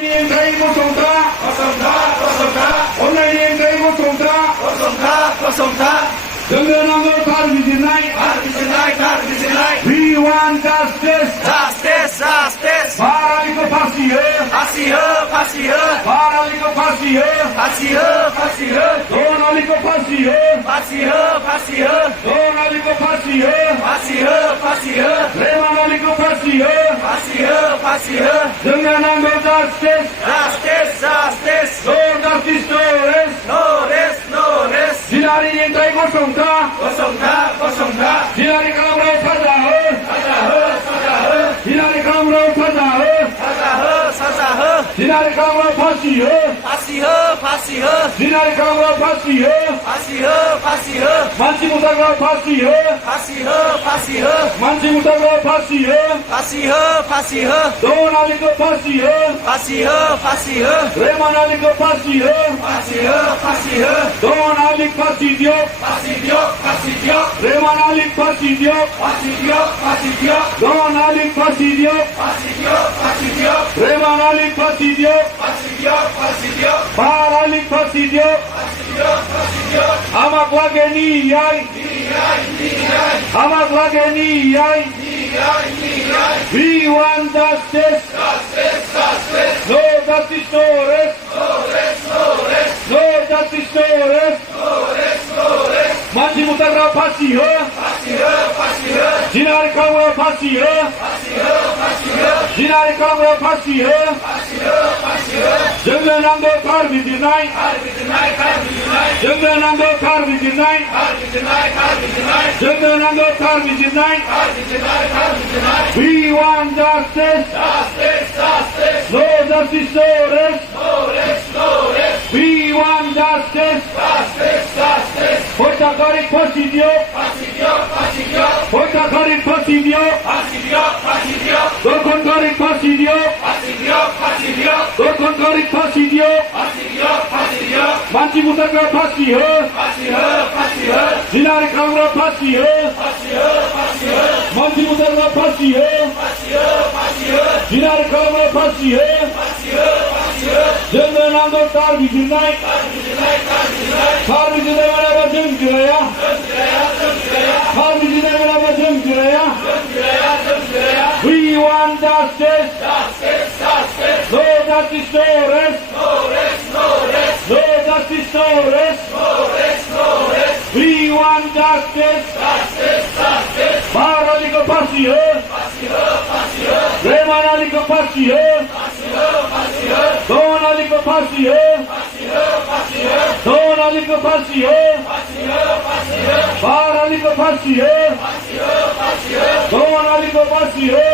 Nientai kosongka, online nientai kosongka, dengan nama karbijinai. We want justice. Baraliko pasihe. Donaliko pasihe. Remanaliko pasihe. Dengan nama justice. No rest. Dinari nientai kosongka. Dinari kamrau fazahe. Dinari kamrau fazahe. Dinari kamrau pasihe. Dinari kamrau pasihe. Manci mutagrau pasihe. Donaliko pasihe. Remanaliko pasihe. Donalik pasidio. Remanalik pasidio. Donalik pasidio. Remanalik pasidio. Paralik pasidio. Amak lageni yai. We want justice. No justice, no rest. No justice, no rest. Manci mutagrau pasihe. Dinari kamrau pasihe. Dengan nama karbijinai. We want justice. No justice, no rest. We want justice. Hotakarik pasidio. Dokonkarik pasidio. Manci mutagrau pasihe. Dinari kamrau pasihe. Manci mutagrau pasihe. Dinari kamrau pasihe. Dengan nama karbijinai. Mana jengkiraya. We want justice. No justice, no rest. We want justice. Baraliko pasihe. Remanaliko pasihe. Donaliko pasihe. Baraliko pasihe. Donaliko pasihe.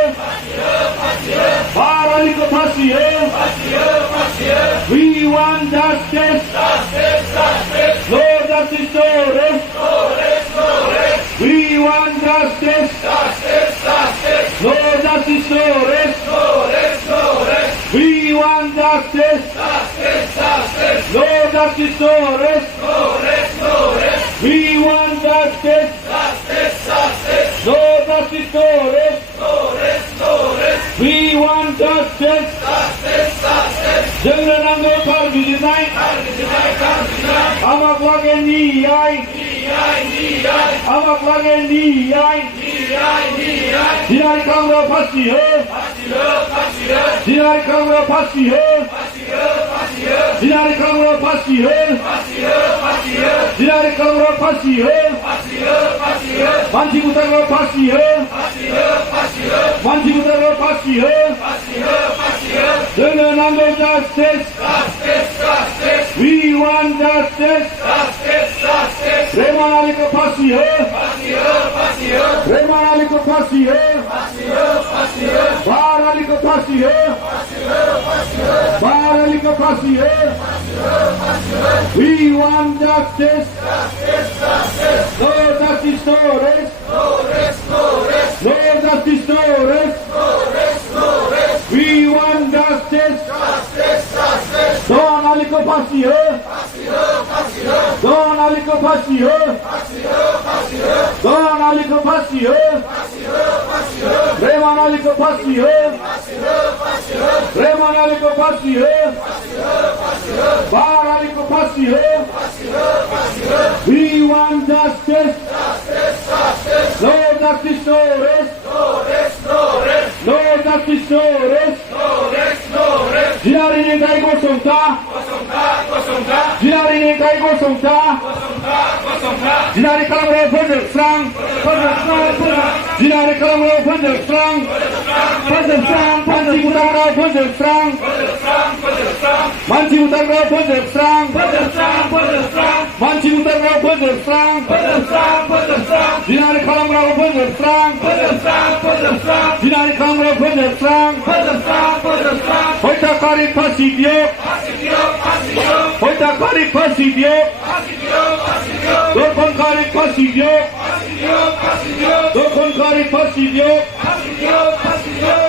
We want justice. No justice, no rest. We want justice. No justice, no rest. We want justice. No justice, no rest. We want justice. No justice, no rest. We want justice. Dengan nama karbijinai. Amak lageni yai. Dinari kamrau pasihe. Manci mutagrau pasihe. Dengan nama justice. We want justice. Remanaliko pasihe. Baraliko pasihe. We want justice. No justice, no rest. We want justice. Donaliko pasihe. Don Ali Kopasio, Don Ali Kopasio, Raymond Ali Kopasio, Raymond Ali Kopasio, Bar Ali Kopasio. We want justice. No justice, no rest. No justice, no rest. Ginari Nintai Gosongta. Ginari Nintai Gosongta. Ginari Kalamro Further Strong. Ginari Kalamro Further Strong. Manchi Utamro Further Strong. Manchi Utamro Further Strong. Manchi Utamro Further Strong. Ginari Kalamro Further Strong. Ginari Kalamro Further Strong. Hoita Kari Pasidio. Hoita Kari Pasidio. Dokon Kari Pasidio. Dokon Kari Pasidio.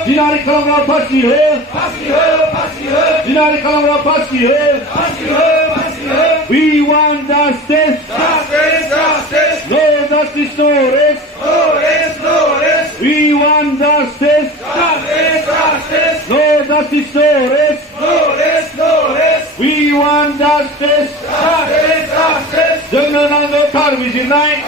Ginari Kalamro Pasidio. Ginari Kalamro Pasidio. We want justice. No justice, no rest. We want justice. No justice, no rest. We want justice. Jangan anda kar bijinai.